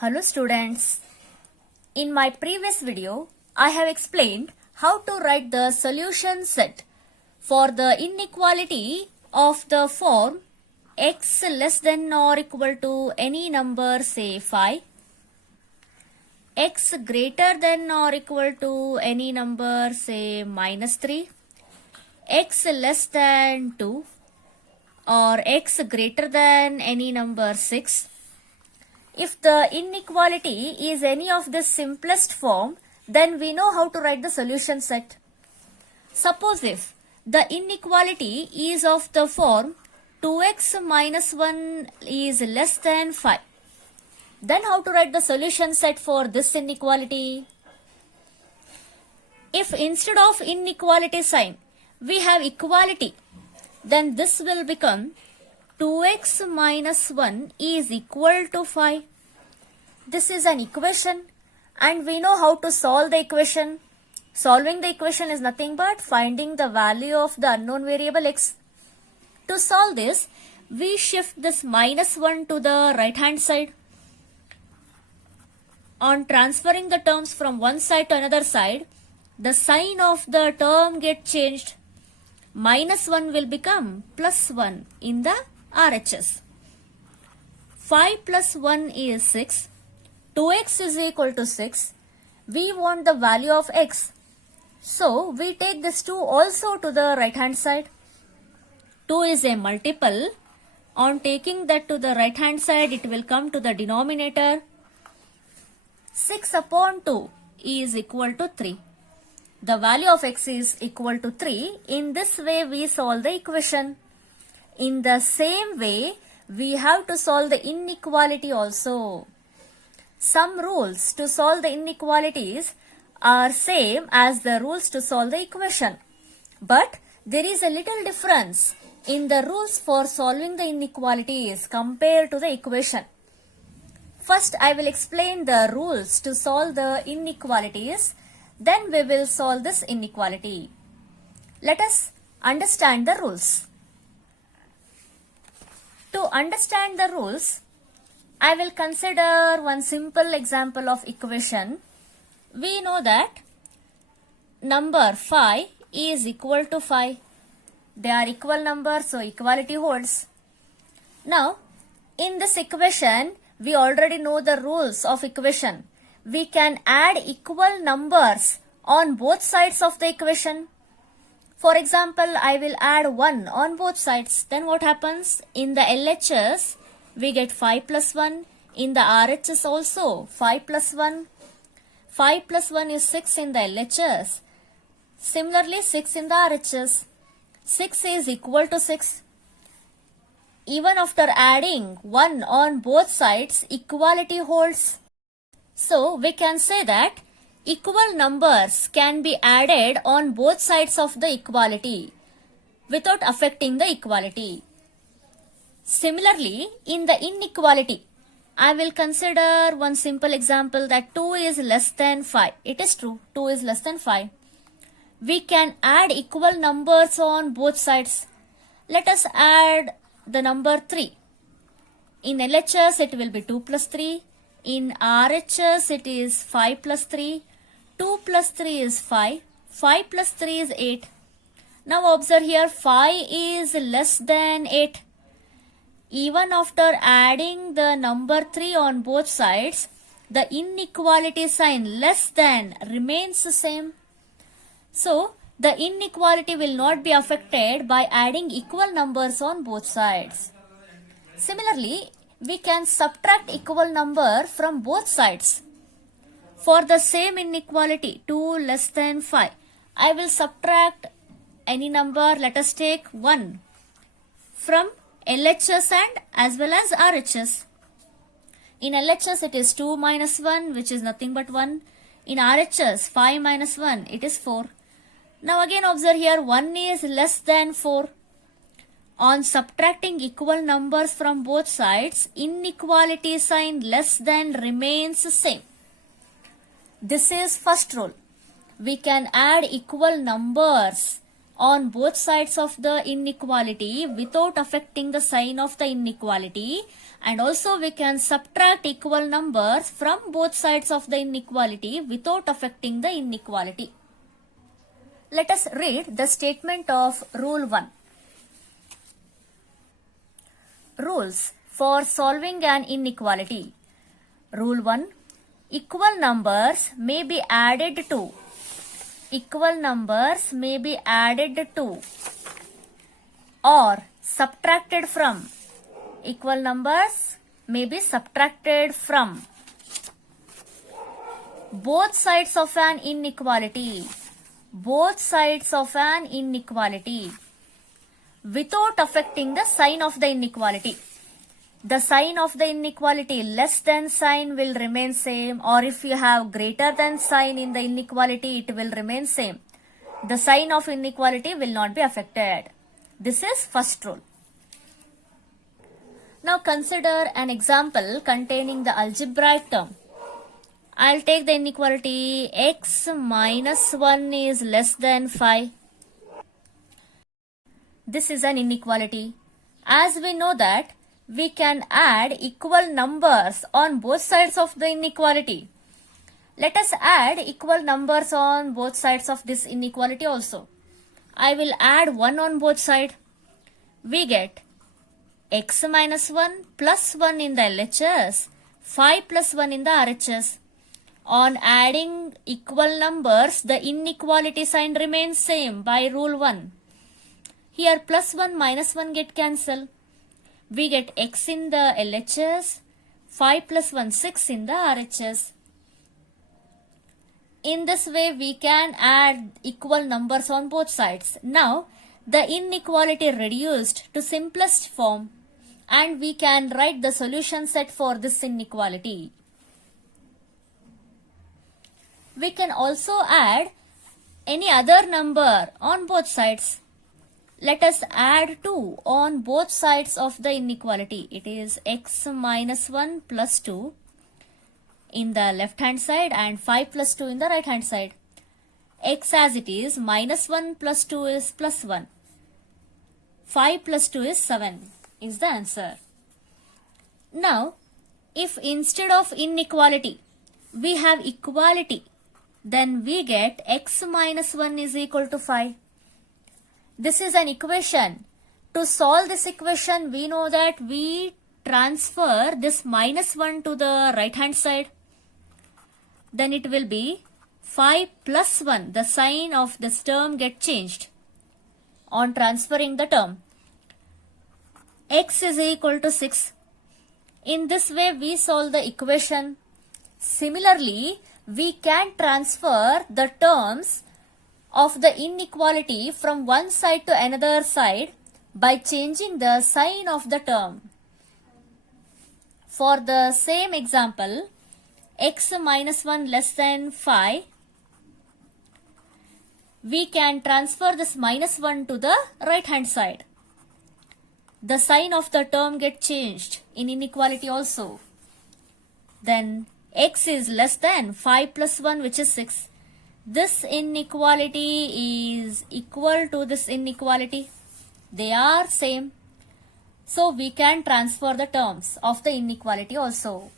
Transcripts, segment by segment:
Hello students. In my previous video, I have explained how to write the solution set for the inequality of the form x less than or equal to any number, say 5, x greater than or equal to any number, say -3, x less than 2, or x greater than any number 6. If the inequality is any of the simplest form, then we know how to write the solution set. Suppose if the inequality is of the form 2x minus 1 is less than 5, then how to write the solution set for this inequality? If instead of inequality sign we have equality, then this will become 2x minus 1 is equal to 5. This is an equation and we know how to solve the equation. Solving the equation is nothing but finding the value of the unknown variable x. To solve this, we shift this -1 to the right hand side. On transferring the terms from one side to another side, the sign of the term gets changed. -1 will become +1 in the RHS. 5 plus 1 is 6. 2x is equal to 6. We want the value of x. So we take this 2 also to the right hand side. 2 is a multiple. On taking that to the right hand side, it will come to the denominator. 6 upon 2 is equal to 3. The value of x is equal to 3. In this way, we solve the equation. In the same way, we have to solve the inequality also. Some rules to solve the inequalities are same as the rules to solve the equation. But there is a little difference in the rules for solving the inequalities compared to the equation. First, I will explain the rules to solve the inequalities. Then we will solve this inequality. Let us understand the rules. To understand the rules, I will consider one simple example of equation. We know that number 5 is equal to 5. They are equal numbers, so equality holds. Now, in this equation, we already know the rules of equation. We can add equal numbers on both sides of the equation. For example, I will add 1 on both sides. Then what happens? In the LHS, we get 5 plus 1. In the RHS also, 5 plus 1. 5 plus 1 is 6 in the LHS. Similarly, 6 in the RHS. 6 is equal to 6. Even after adding 1 on both sides, equality holds. So, we can say that equal numbers can be added on both sides of the equality without affecting the equality. Similarly, in the inequality, I will consider one simple example that 2 is less than 5. It is true, 2 is less than 5. We can add equal numbers on both sides. Let us add the number 3. In LHS, it will be 2 plus 3. In RHS, it is 5 plus 3. 2 plus 3 is 5. 5 plus 3 is 8. Now observe here, 5 is less than 8. Even after adding the number 3 on both sides, the inequality sign less than remains the same. So, the inequality will not be affected by adding equal numbers on both sides. Similarly, we can subtract equal number from both sides. For the same inequality, 2 less than 5, I will subtract any number. Let us take 1 from LHS and as well as RHS. In LHS, it is 2 minus 1, which is nothing but 1. In RHS, 5 minus 1, it is 4. Now again observe here, 1 is less than 4. On subtracting equal numbers from both sides, inequality sign less than remains same. This is first rule. We can add equal numbers on both sides of the inequality without affecting the sign of the inequality, And also we can subtract equal numbers from both sides of the inequality without affecting the inequality. Let us read the statement of Rule 1. Rules for solving an inequality. Rule 1. Equal numbers may be added to. Equal numbers may be added to or subtracted from. Equal numbers may be subtracted from both sides of an inequality. Both sides of an inequality without affecting the sign of the inequality. The sign of the inequality less than sign will remain same, or if you have greater than sign in the inequality, it will remain same. The sign of inequality will not be affected. This is first rule. Now consider an example containing the algebraic term. I'll take the inequality x minus 1 is less than 5. This is an inequality. As we know that we can add equal numbers on both sides of the inequality. Let us add equal numbers on both sides of this inequality also. I will add 1 on both sides. We get x minus 1 plus 1 in the LHS, 5 plus 1 in the RHS. On adding equal numbers, the inequality sign remains same by rule 1. Here plus 1 minus 1 get cancelled. We get x in the LHS, 5 plus 1 6 in the RHS. In this way we can add equal numbers on both sides. Now the inequality reduced to simplest form and we can write the solution set for this inequality. We can also add any other number on both sides. Let us add 2 on both sides of the inequality. It is x minus 1 plus 2 in the left hand side and 5 plus 2 in the right hand side. X as it is, minus 1 plus 2 is plus 1. 5 plus 2 is 7 is the answer. Now, if instead of inequality we have equality, then we get x minus 1 is equal to 5. This is an equation. To solve this equation, we know that we transfer this minus 1 to the right hand side. Then it will be 5 plus 1. The sign of this term get changed on transferring the term. X is equal to 6. In this way, we solve the equation. Similarly, we can transfer the terms of the inequality from one side to another side by changing the sign of the term. For the same example, x minus 1 less than 5, we can transfer this minus 1 to the right hand side. The sign of the term get changed in inequality also. Then x is less than 5 plus 1, which is 6. This inequality is equal to this inequality. They are same. So we can transfer the terms of the inequality also.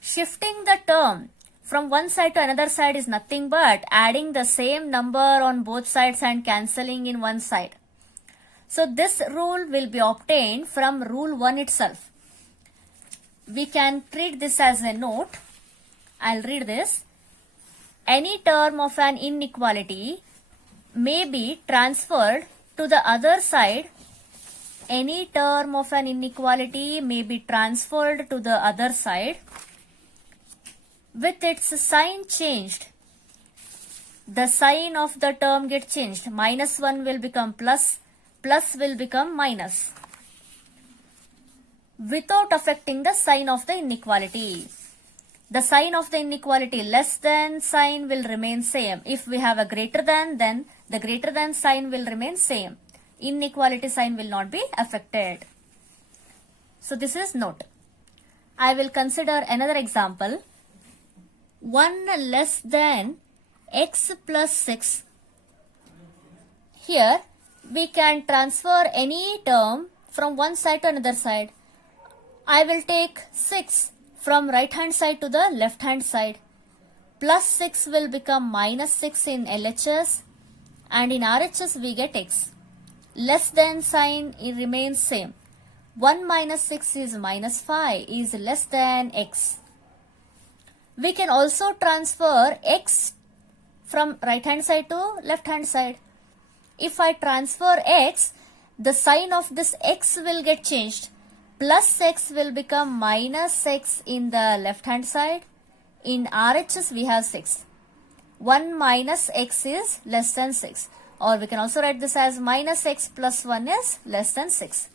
Shifting the term from one side to another side is nothing but adding the same number on both sides and cancelling in one side. So this rule will be obtained from rule 1 itself. We can treat this as a note. I'll read this. Any term of an inequality may be transferred to the other side. Any term of an inequality may be transferred to the other side with its sign changed. The sign of the term gets changed. Minus 1 will become plus, plus will become minus, without affecting the sign of the inequality. The sign of the inequality less than sign will remain same. If we have a greater than, then the greater than sign will remain same. Inequality sign will not be affected. So this is note. I will consider another example. 1 less than x plus 6. Here we can transfer any term from one side to another side. I will take 6 from right hand side to the left hand side. Plus 6 will become minus 6 in LHS, and in RHS we get x. Less than sign it remains same. 1 minus 6 is minus 5 is less than x. We can also transfer x from right hand side to left hand side. If I transfer x, the sign of this x will get changed. Plus x will become minus x in the left hand side. In RHS we have 6. 1 minus x is less than 6. Or we can also write this as minus x plus 1 is less than 6.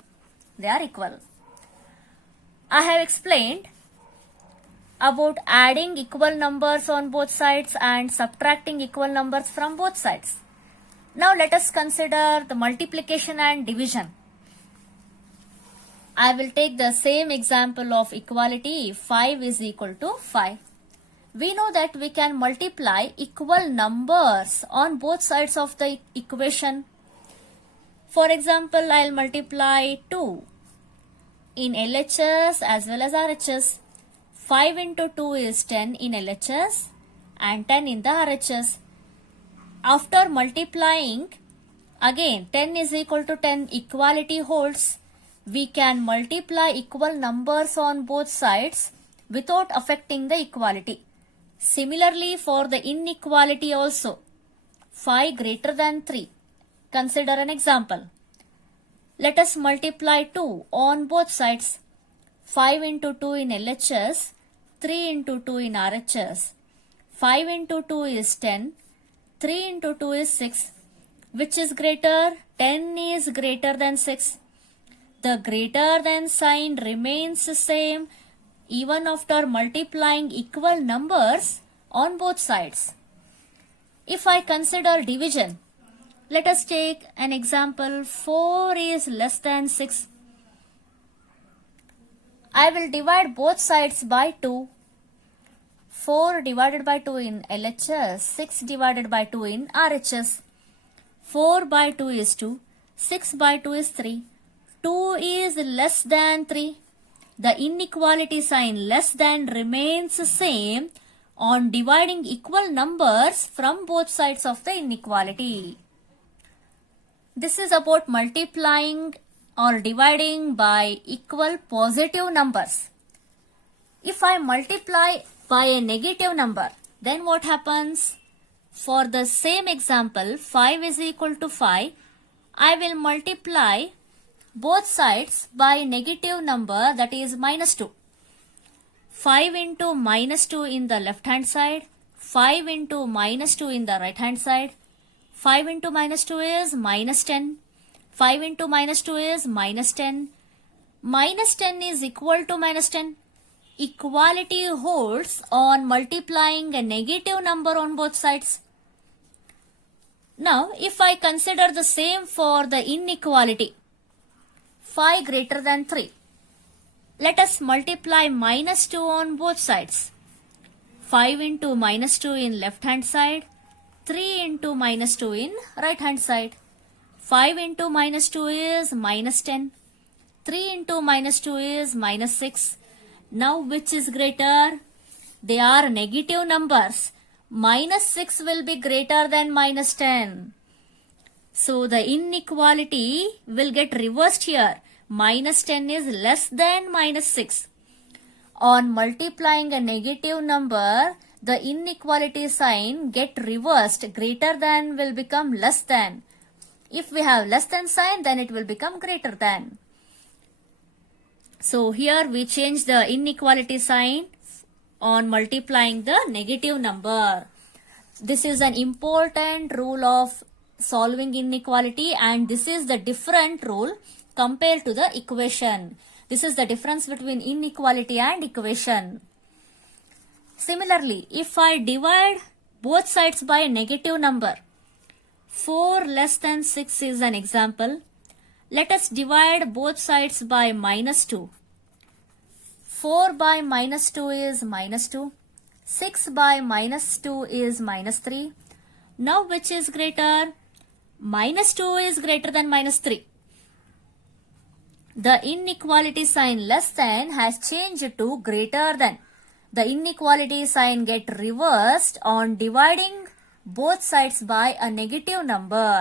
They are equal. I have explained about adding equal numbers on both sides and subtracting equal numbers from both sides. Now let us consider the multiplication and division. I will take the same example of equality. 5 is equal to 5. We know that we can multiply equal numbers on both sides of the equation. For example, I will multiply 2 in LHS as well as RHS. 5 into 2 is 10 in LHS and 10 in the RHS. After multiplying, again 10 is equal to 10, equality holds. We can multiply equal numbers on both sides without affecting the equality. Similarly, for the inequality also, 5 greater than 3. Consider an example. Let us multiply 2 on both sides. 5 into 2 in LHS, 3 into 2 in RHS. 5 into 2 is 10, 3 into 2 is 6. Which is greater? 10 is greater than 6. The greater than sign remains the same even after multiplying equal numbers on both sides. If I consider division, let us take an example. 4 is less than 6. I will divide both sides by 2. 4 divided by 2 in LHS, 6 divided by 2 in RHS. 4 by 2 is 2, 6 by 2 is 3. 2 is less than 3. The inequality sign less than remains same on dividing equal numbers from both sides of the inequality. This is about multiplying or dividing by equal positive numbers. If I multiply by a negative number, then what happens? For the same example, 5 is equal to 5, I will multiply both sides by negative number, that is minus 2. 5 into minus 2 in the left hand side, 5 into minus 2 in the right hand side. 5 into minus 2 is minus 10. 5 into minus 2 is minus 10. Minus 10 is equal to minus 10. Equality holds on multiplying a negative number on both sides. Now, if I consider the same for the inequality, 5 greater than 3. Let us multiply minus 2 on both sides. 5 into minus 2 in left hand side, 3 into minus 2 in right hand side. 5 into minus 2 is minus 10. 3 into minus 2 is minus 6. Now which is greater? They are negative numbers. Minus 6 will be greater than minus 10. So the inequality will get reversed here. Minus 10 is less than minus 6. On multiplying a negative number, the inequality sign get reversed. Greater than will become less than. If we have less than sign, then it will become greater than. So here we change the inequality sign on multiplying the negative number. This is an important rule of solving inequality, and this is the different rule compared to the equation. This is the difference between inequality and equation. Similarly, if I divide both sides by a negative number, 4 less than 6 is an example. Let us divide both sides by minus 2. 4 by minus 2 is minus 2. 6 by minus 2 is minus 3. Now which is greater? Minus 2 is greater than minus 3. The inequality sign less than has changed to greater than. The inequality sign get reversed on dividing both sides by a negative number.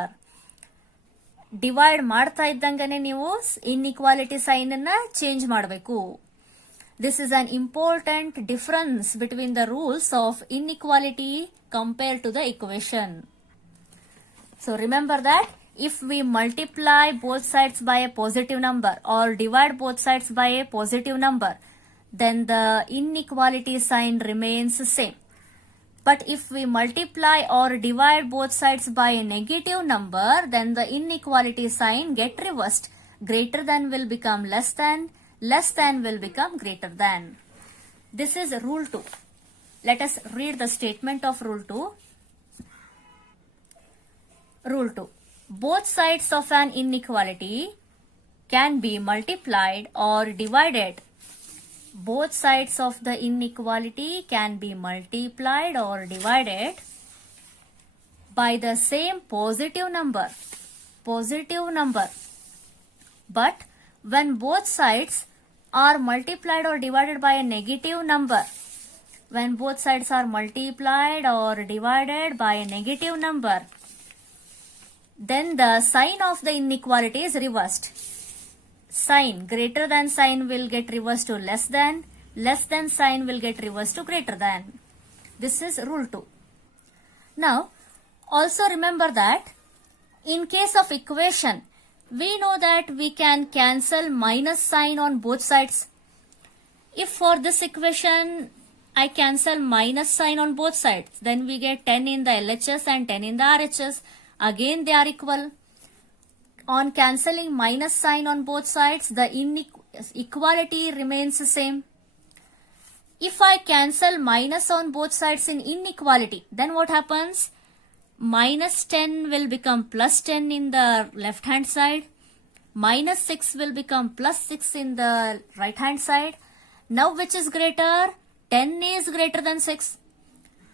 Divide ಮಾಡ್ತಾ ಇದ್ದಂಗನೆ ನೀವು inequality sign ಅನ್ನ change ಮಾಡಬೇಕು. This is an important difference between the rules of inequality compare to the equation. So remember that if we multiply both sides by a positive number or divide both sides by a positive number, then the inequality sign remains same. But if we multiply or divide both sides by a negative number, then the inequality sign get reversed. Greater than will become less than will become greater than. This is rule 2. Let us read the statement of rule 2. Rule 2. Both sides of an inequality can be multiplied or divided. Both sides of the inequality can be multiplied or divided by the same positive number. Positive number. But when both sides are multiplied or divided by a negative number, when both sides are multiplied or divided by a negative number, then the sign of the inequality is reversed. Sign greater than sign will get reversed to less than sign will get reversed to greater than. This is rule 2. Now, also remember that in case of equation, we know that we can cancel minus sign on both sides. If for this equation I cancel minus sign on both sides, then we get 10 in the LHS and 10 in the RHS. Again they are equal. On cancelling minus sign on both sides, the inequality remains the same. If I cancel minus on both sides in inequality, then what happens? Minus 10 will become plus 10 in the left hand side. Minus 6 will become plus 6 in the right hand side. Now which is greater? 10 is greater than 6.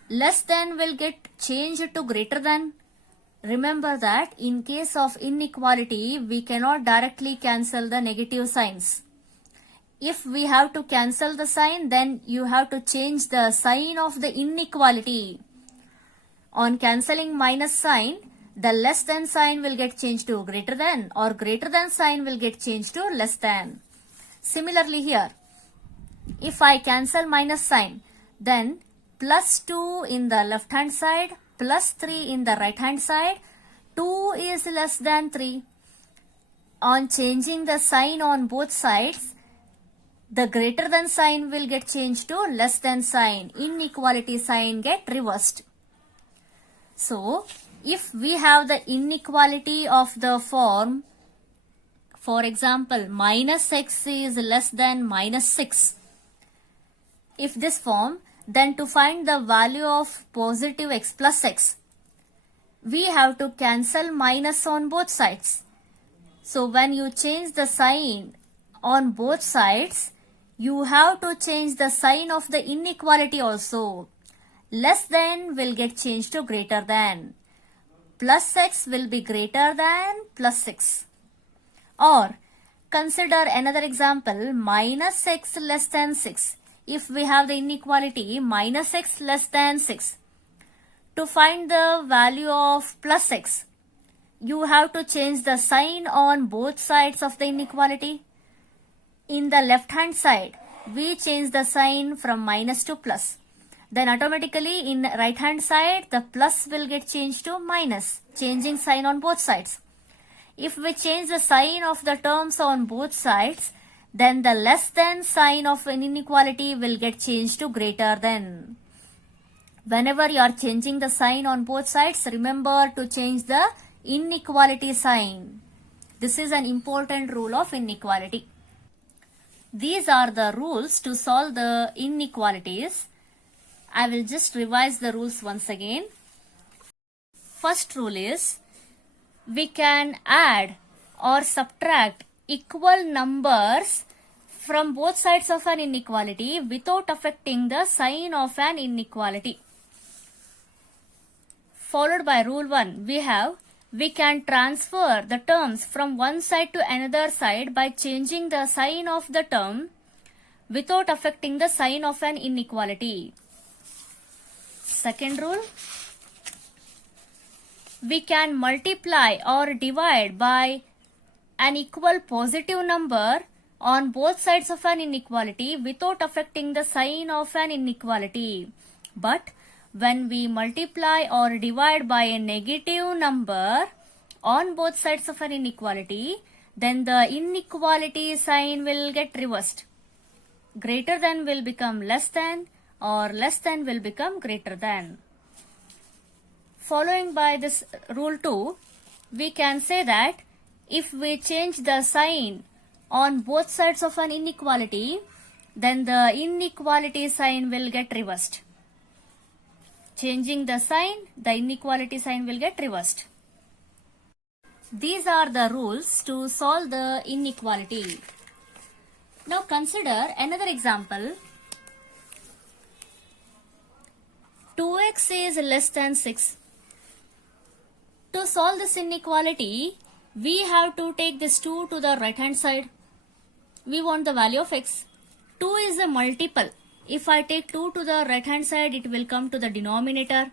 Less than will get changed to greater than. Remember that in case of inequality, we cannot directly cancel the negative signs. If we have to cancel the sign, then you have to change the sign of the inequality. On cancelling minus sign, the less than sign will get changed to greater than, or greater than sign will get changed to less than. Similarly here, if I cancel minus sign, then plus 2 in the left hand side, plus 3 in the right hand side, 2 is less than 3. On changing the sign on both sides, the greater than sign will get changed to less than sign. Inequality sign get reversed. So, if we have the inequality of the form, for example, minus x is less than minus 6. If this form, then to find the value of positive x plus x, we have to cancel minus on both sides. So when you change the sign on both sides, you have to change the sign of the inequality also. Less than will get changed to greater than. Plus x will be greater than plus 6. Or consider another example, minus x less than 6. If we have the inequality minus x less than 6, to find the value of plus x, you have to change the sign on both sides of the inequality. In the left hand side, we change the sign from minus to plus. Then automatically in right hand side, the plus will get changed to minus, changing sign on both sides. If we change the sign of the terms on both sides, then the less than sign of an inequality will get changed to greater than. Whenever you are changing the sign on both sides, remember to change the inequality sign. This is an important rule of inequality. These are the rules to solve the inequalities. I will just revise the rules once again. First rule is, we can add or subtract equal numbers from both sides of an inequality without affecting the sign of an inequality. Followed by rule 1, we have we can transfer the terms from one side to another side by changing the sign of the term without affecting the sign of an inequality. Second rule, we can multiply or divide by an equal positive number on both sides of an inequality without affecting the sign of an inequality. But when we multiply or divide by a negative number on both sides of an inequality, then the inequality sign will get reversed. Greater than will become less than, or less than will become greater than. Following by this rule 2, we can say that if we change the sign on both sides of an inequality, then the inequality sign will get reversed. Changing the sign, the inequality sign will get reversed. These are the rules to solve the inequality. Now consider another example. 2x is less than 6. To solve this inequality, we have to take this 2 to the right hand side. We want the value of x. 2 is a multiple. If I take 2 to the right hand side, it will come to the denominator.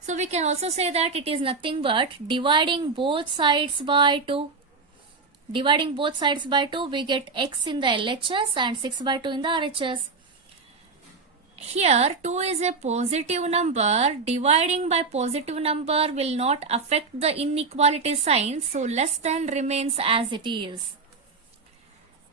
So we can also say that it is nothing but dividing both sides by 2. Dividing both sides by 2, we get x in the LHS and 6 by 2 in the RHS. Here 2 is a positive number. Dividing by positive number will not affect the inequality sign, so less than remains as it is.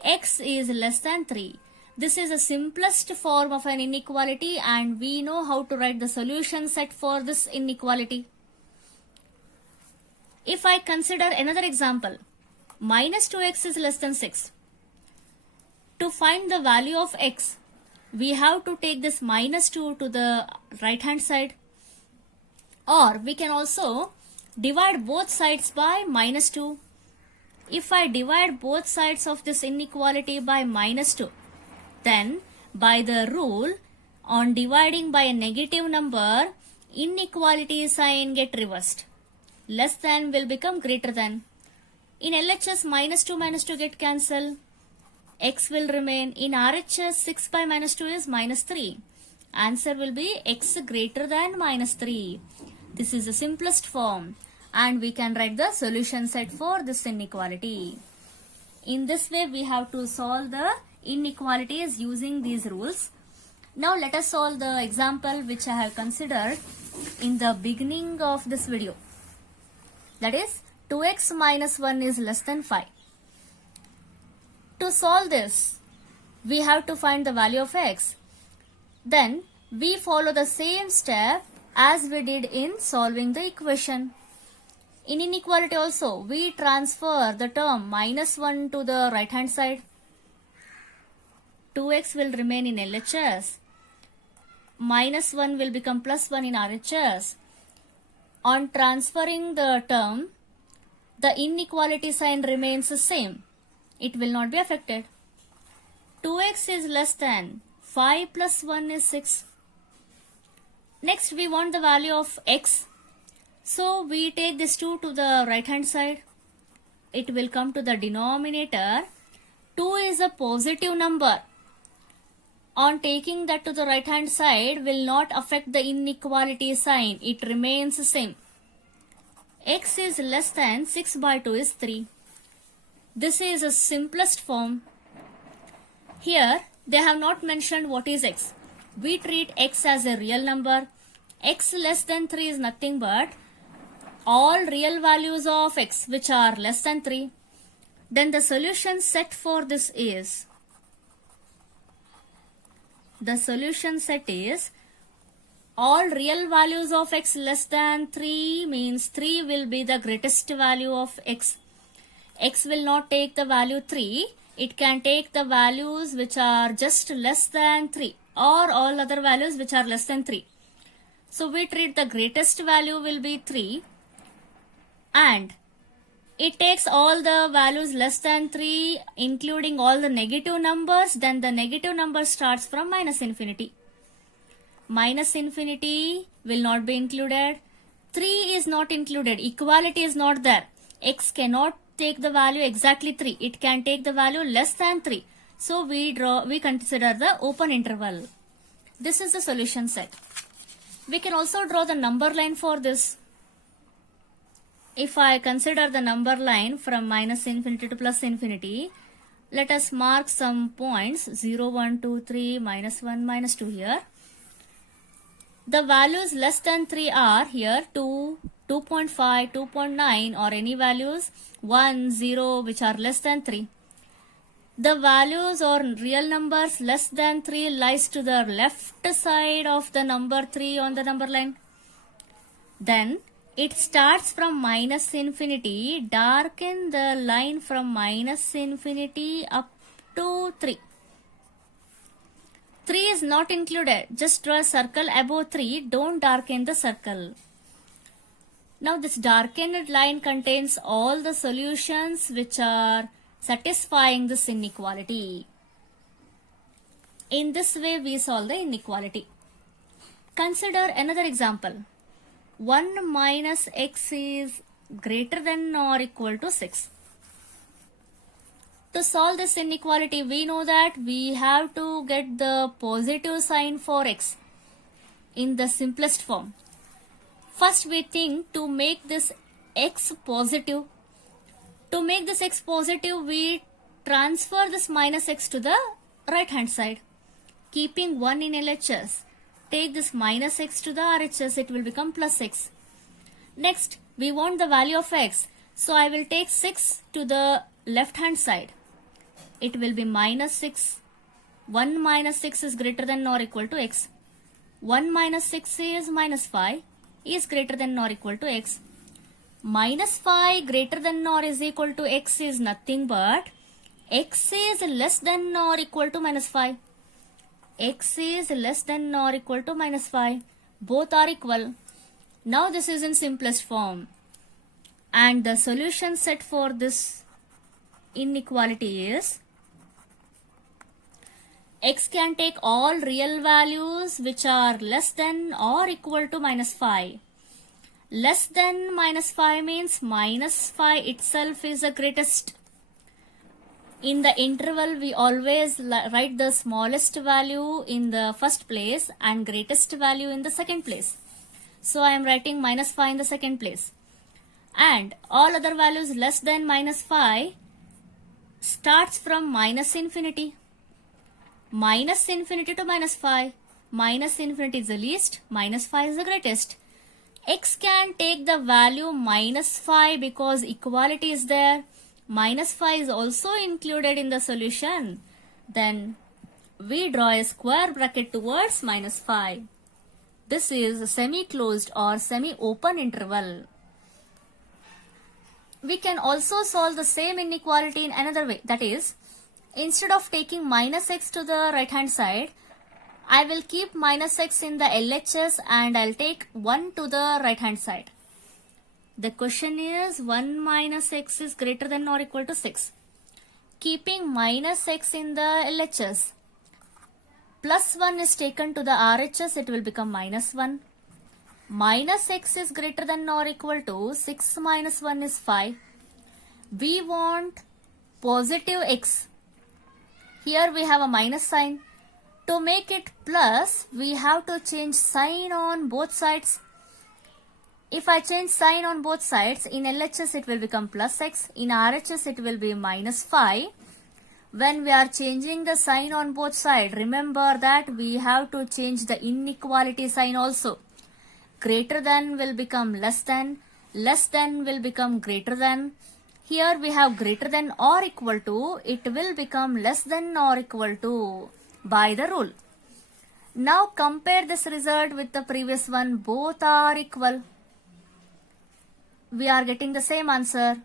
X is less than 3. This is the simplest form of an inequality, and we know how to write the solution set for this inequality. If I consider another example, minus 2x is less than 6. To find the value of x, we have to take this minus 2 to the right hand side, or we can also divide both sides by minus 2. If I divide both sides of this inequality by minus 2, then by the rule on dividing by a negative number, inequality sign get reversed. Less than will become greater than. In LHS, minus 2 get cancelled. X will remain. In RHS, 6 by minus 2 is minus 3. Answer will be x greater than minus 3. This is the simplest form, and we can write the solution set for this inequality. In this way, we have to solve the inequalities using these rules. Now let us solve the example which I have considered in the beginning of this video. That is 2x minus 1 is less than 5. To solve this, we have to find the value of x. Then we follow the same step as we did in solving the equation. In inequality also, we transfer the term minus 1 to the right hand side. 2x will remain in LHS. Minus 1 will become plus 1 in RHS. On transferring the term, the inequality sign remains the same. It will not be affected. 2x is less than 5 plus 1 is 6. Next, we want the value of x. So we take this 2 to the right hand side. It will come to the denominator. 2 is a positive number. On taking that to the right hand side will not affect the inequality sign. It remains the same. X is less than 6 by 2 is 3. This is the simplest form. Here they have not mentioned what is x. We treat x as a real number. X less than 3 is nothing but all real values of x which are less than 3. Then the solution set for this is, the solution set is all real values of x less than 3 means 3 will be the greatest value of x. X will not take the value 3. It can take the values which are just less than 3 or all other values which are less than 3. So we treat the greatest value will be 3, and it takes all the values less than 3 including all the negative numbers. Then the negative number starts from minus infinity. Minus infinity will not be included. 3 is not included. Equality is not there. X cannot take the value exactly 3. It can take the value less than 3. So we consider the open interval. This is the solution set. We can also draw the number line for this. If I consider the number line from minus infinity to plus infinity, let us mark some points 0, 1, 2, 3, minus 1, minus 2 here. The values less than 3 are here 2, 2.5, 2.9 or any values 1, 0 which are less than 3. The values or real numbers less than 3 lies to the left side of the number 3 on the number line. Then it starts from minus infinity. Darken the line from minus infinity up to 3. 3 is not included. Just draw a circle above 3. Don't darken the circle. Now this darkened line contains all the solutions which are satisfying this inequality. In this way we solve the inequality. Consider another example. 1 minus x is greater than or equal to 6. To solve this inequality, we know that we have to get the positive sign for x in the simplest form. First we think to make this x positive. To make this x positive, we transfer this minus x to the right hand side. Keeping 1 in LHS, take this minus x to the RHS, it will become plus x. Next, we want the value of x. So I will take 6 to the left hand side. It will be minus 6. 1 minus 6 is greater than or equal to x. 1 minus 6 is minus 5 is greater than or equal to x. Minus 5 greater than or is equal to x is nothing but x is less than or equal to minus 5. X is less than or equal to minus 5. Both are equal. Now this is in simplest form. And the solution set for this inequality is x can take all real values which are less than or equal to minus 5. Less than minus 5 means minus 5 itself is the greatest. In the interval, we always write the smallest value in the first place and greatest value in the second place. So I am writing minus 5 in the second place. And all other values less than minus 5 starts from minus infinity. Minus infinity to minus 5. Minus infinity is the least, minus 5 is the greatest. X can take the value minus 5 because equality is there. Minus 5 is also included in the solution. Then we draw a square bracket towards minus 5. This is a semi-closed or semi-open interval. We can also solve the same inequality in another way. That is, instead of taking minus x to the right hand side, I will keep minus x in the LHS and I'll take 1 to the right hand side. The question is 1 minus x is greater than or equal to 6. Keeping minus x in the LHS, plus 1 is taken to the RHS, it will become minus 1. Minus x is greater than or equal to 6 minus 1 is 5. We want positive x. Here we have a minus sign. To make it plus, we have to change sign on both sides. If I change sign on both sides, in LHS it will become plus x, in RHS it will be minus 5. When we are changing the sign on both sides, remember that we have to change the inequality sign also. Greater than will become less than will become greater than. Here we have greater than or equal to, it will become less than or equal to by the rule. Now compare this result with the previous one, both are equal. We are getting the same answer.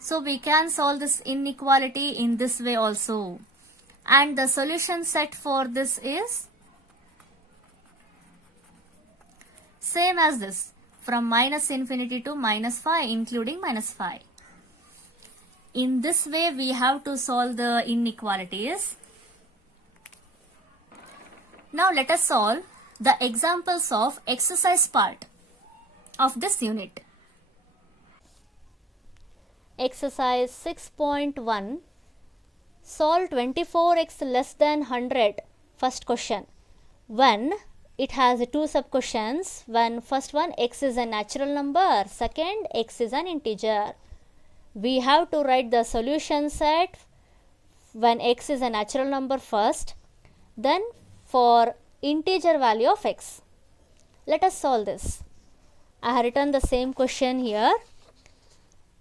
So we can solve this inequality in this way also. And the solution set for this is same as this, from minus infinity to minus 5 including minus 5. In this way we have to solve the inequalities. Now let us solve the examples of exercise part. of this unit. Exercise 6.1. Solve 24x less than 100. First question. When it has two sub questions. When first one, x is a natural number, second, x is an integer. We have to write the solution set when x is a natural number first, then for integer value of x. Let us solve this. I have written the same question here.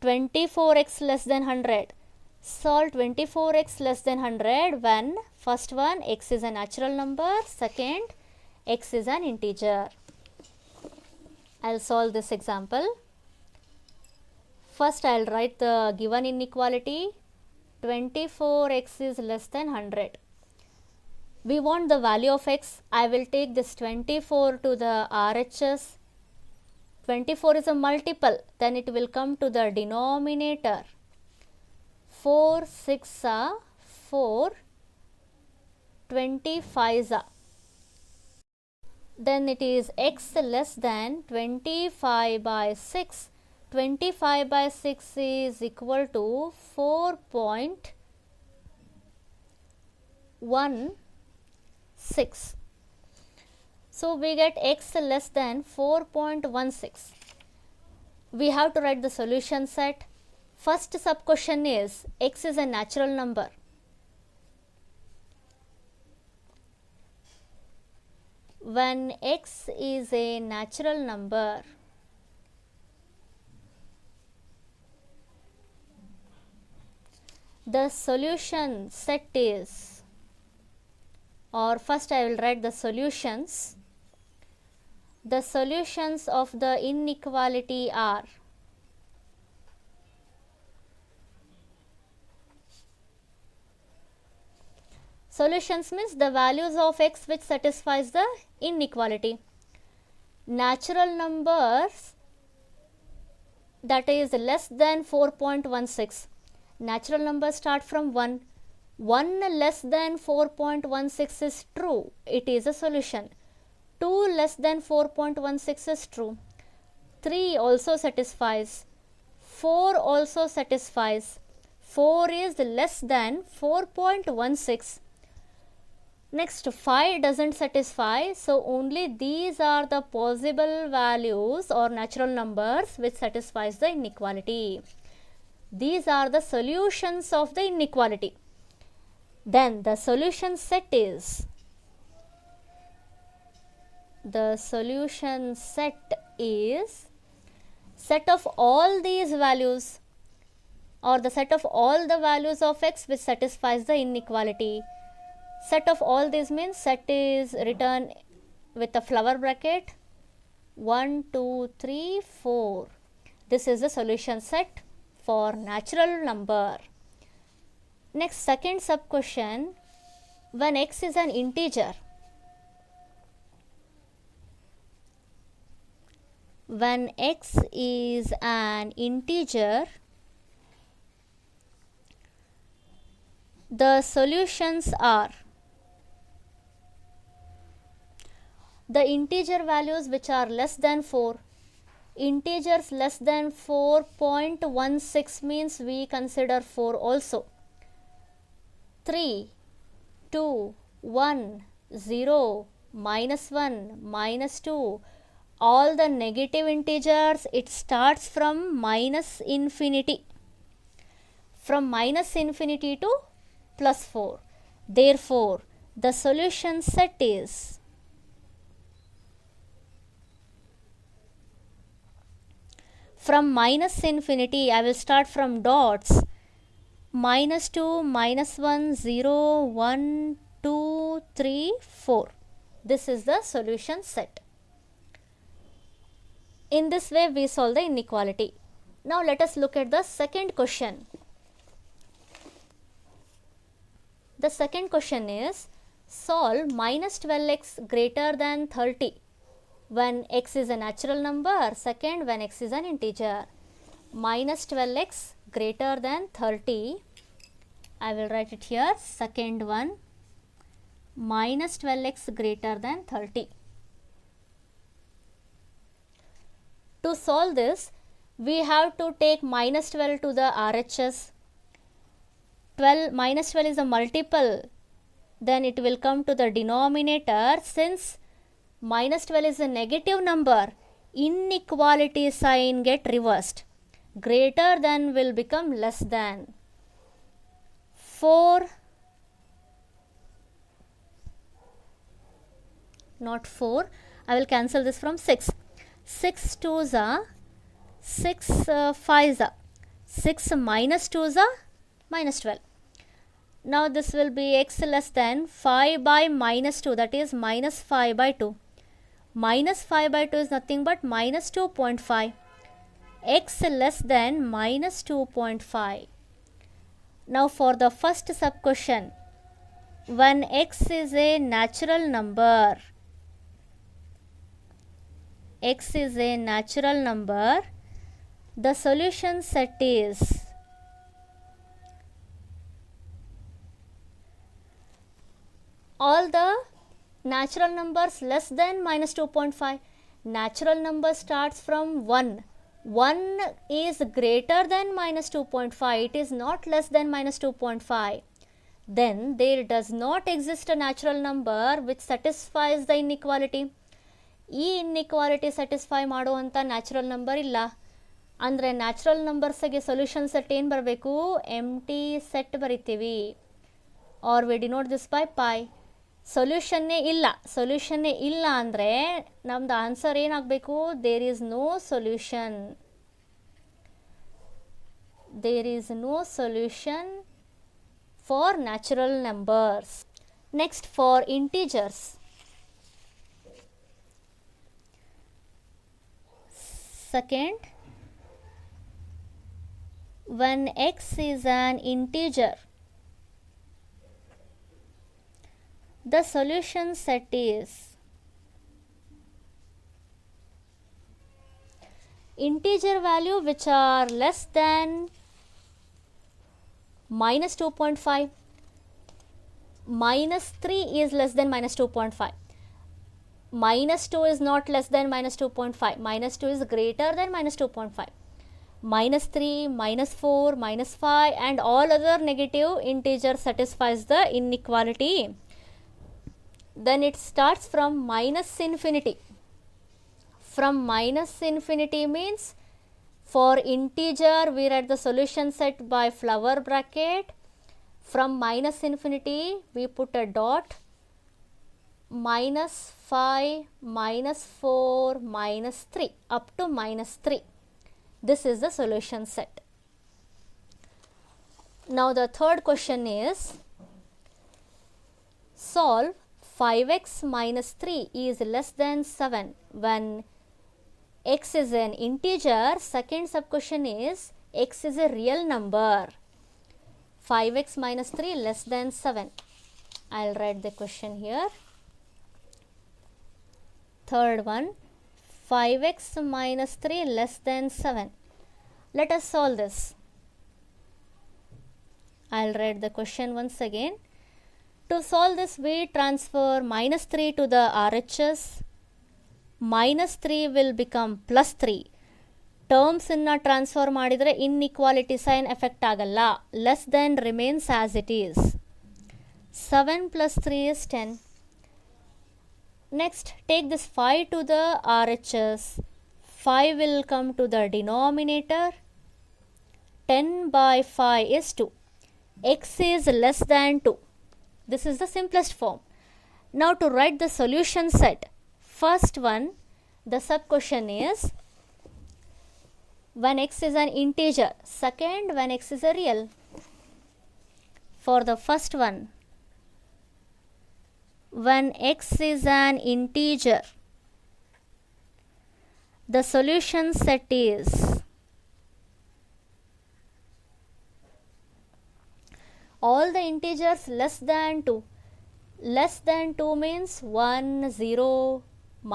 24x less than 100. Solve 24x less than 100 when first one, x is a natural number, second, x is an integer. I'll solve this example. First I'll write the given inequality. 24x is less than 100. We want the value of x. I will take this 24 to the RHS. 24 is a multiple, then it will come to the denominator. 4 6 are 4, 25 are. Then it is x less than 25 by 6. 25 by 6 is equal to 4.16. So we get x less than 4.16. We have to write the solution set. First sub question is x is a natural number. When x is a natural number, the solution set is, or first I will write the solutions. The solutions of the inequality are solutions means the values of x which satisfies the inequality. Natural numbers, that is less than 4.16. Natural numbers start from 1. 1 less than 4.16 is true. It is a solution. 2 less than 4.16 is true. 3 also satisfies. 4 also satisfies. 4 is less than 4.16. Next, 5 doesn't satisfy. So only these are the possible values or natural numbers which satisfies the inequality. These are the solutions of the inequality. Then the solution set is, set of all these values or the set of all the values of x which satisfies the inequality. Set of all these means set is written with a flower bracket. 1 2 3 4. This is the solution set for natural number. Next, second sub question. When x is an integer, when x is an integer, the solutions are the integer values which are less than 4. Integers less than 4.16 means we consider 4 also. 3, 2, 1, 0, minus 1, minus 2. All the negative integers, it starts from minus infinity. From minus infinity to plus 4. Therefore, the solution set is from minus infinity. I will start from dots. Minus 2, minus 1, 0, 1, 2, 3, 4. This is the solution set. In this way we solve the inequality. Now let us look at the second question. The second question is solve minus 12x greater than 30 when x is a natural number, second when x is an integer. Minus 12x greater than 30, I will write it here, second one, minus 12x greater than 30. To solve this, we have to take minus 12 to the RHS. 12 minus 12 is a multiple, then it will come to the denominator. Since minus 12 is a negative number, inequality sign get reversed. Greater than will become less than. 4, not 4, I will cancel this from 6. 6 2s are 6 5s are 6 minus 2s are minus 12. Now this will be x less than 5 by minus 2, that is minus 5 by 2. Minus 5 by 2 is nothing but minus 2.5. X less than minus 2.5. Now for the first sub question, when x is a natural number, x is a natural number, the solution set is all the natural numbers less than minus 2.5. Natural number starts from 1. 1 is greater than minus 2.5. It is not less than minus 2.5. Then there does not exist a natural number which satisfies the inequality. ಈ inequality satisfy ಮಾಡುವಂಥ natural number ಇಲ್ಲ. ಅಂದರೆ natural ನಂಬರ್ಸ್ಗೆ solution set ಏನು ಬರಬೇಕು, ಎಂಟಿ set ಬರಿತೀವಿ. R V denote this by pi. ಸೊಲ್ಯೂಷನ್ನೇ ಇಲ್ಲ ಅಂದರೆ ನಮ್ದು ಆನ್ಸರ್ ಏನಾಗಬೇಕು, there is no solution. There is no solution for natural numbers. Next for integers. Second, when x is an integer, the solution set is integer value which are less than minus 2.5. Minus 3 is less than minus 2.5. Minus 2 is not less than minus 2.5. Minus 2 is greater than minus 2.5. Minus 3, minus 4, minus 5 and all other negative integers satisfies the inequality. Then it starts from minus infinity. From minus infinity means for integer we write the solution set by flower bracket. From minus infinity we put a dot. Minus 5, minus 4, minus 3 up to minus 3. This is the solution set. Now the third question is, solve 5x minus 3 is less than 7 when x is an integer. Second sub question is, x is a real number. 5x minus 3 less than 7. I'll write the question here. Third one, 5x minus 3 less than 7. Let us solve this. I'll write the question once again. To solve this, we transfer minus 3 to the RHS. Minus 3 will become plus 3. Terms inna transfer ಮಾಡಿದರೆ inequality sign effect ಆಗಲ್ಲ. Less than remains as it is. 7 plus 3 is 10. Next, take this 5 to the RHS. 5 will come to the denominator. 10 by 5 is 2. X is less than 2. This is the simplest form. Now to write the solution set. First one, the sub question is, when x is an integer. Second, when x is a real. For the first one, when x is an integer, the solution set is all the integers less than 2. Less than 2 means 1, 0,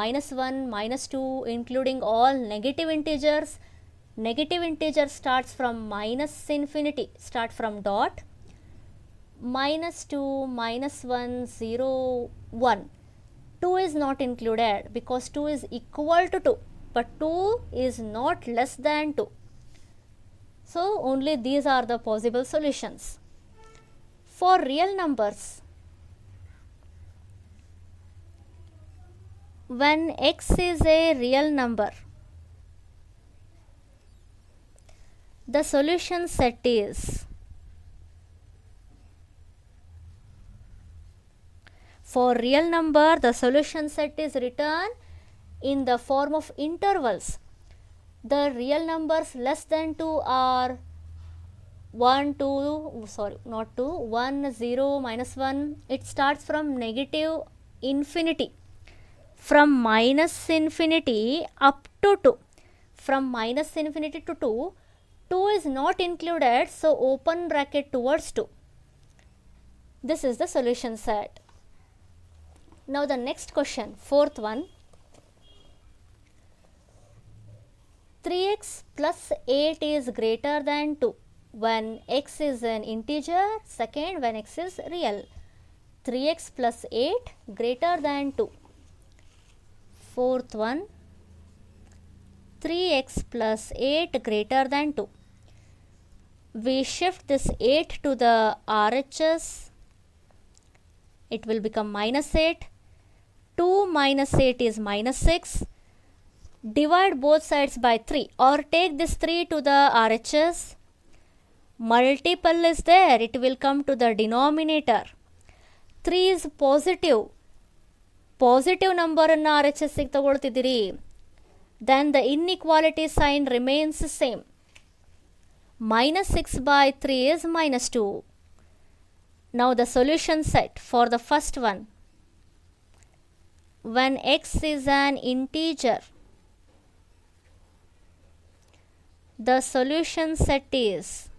minus 1, minus 2, including all negative integers. Negative integer starts from minus infinity, start from dot. Minus 2, minus 1, 0, 1. 2 is not included because 2 is equal to 2. but 2 is not less than 2. So only these are the possible solutions. For real numbers, when x is a real number, the solution set is, for real number the solution set is written in the form of intervals. The real numbers less than 2 are 1, 2, sorry, not 2, 1, 0, minus 1. It starts from negative infinity. From minus infinity up to 2. From minus infinity to 2, 2 is not included, so open bracket towards 2. This is the solution set. Now the next question, fourth one. 3x plus 8 is greater than 2 when x is an integer, second when x is real. 3x plus 8 greater than 2. Fourth one, 3x plus 8 greater than 2. We shift this 8 to the RHS. It will become minus 8. 2 minus 8 is minus 6. Divide both sides by 3 or take this 3 to the RHS. Multiple is there, it will come to the denominator. 3 is positive. Positive number ಅನ್ನು RHS ಗೆ ತಗೊಳ್ತಿದ್ದೀರಿ. Then the inequality sign remains same. Minus 6 by 3 is minus 2. Now the solution set for the first one. When x is an integer, the solution set is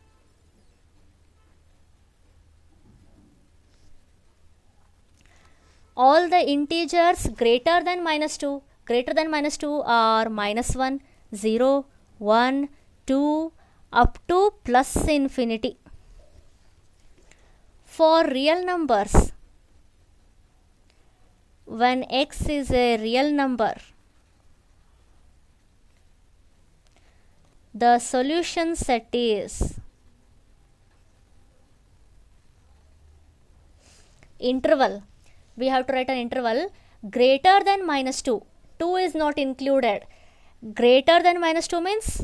all the integers greater than minus 2. Greater than minus 2 are minus 1, 0, 1, 2 up to plus infinity. For real numbers, when x is a real number, the solution set is interval. We have to write an interval greater than minus 2. 2 is not included. Greater than minus 2 means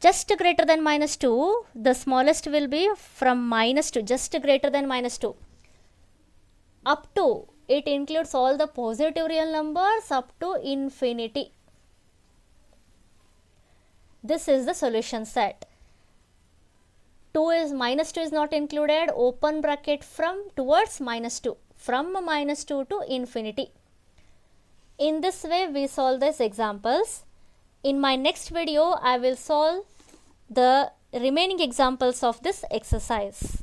just greater than minus 2. The smallest will be from minus 2, just greater than minus 2. Up to, it includes all the positive real numbers up to infinity. This is the solution set. 2 is minus 2 is not included, open bracket from towards minus 2. From minus 2 to infinity. In this way we solve these examples. In my next video I will solve the remaining examples of this exercise.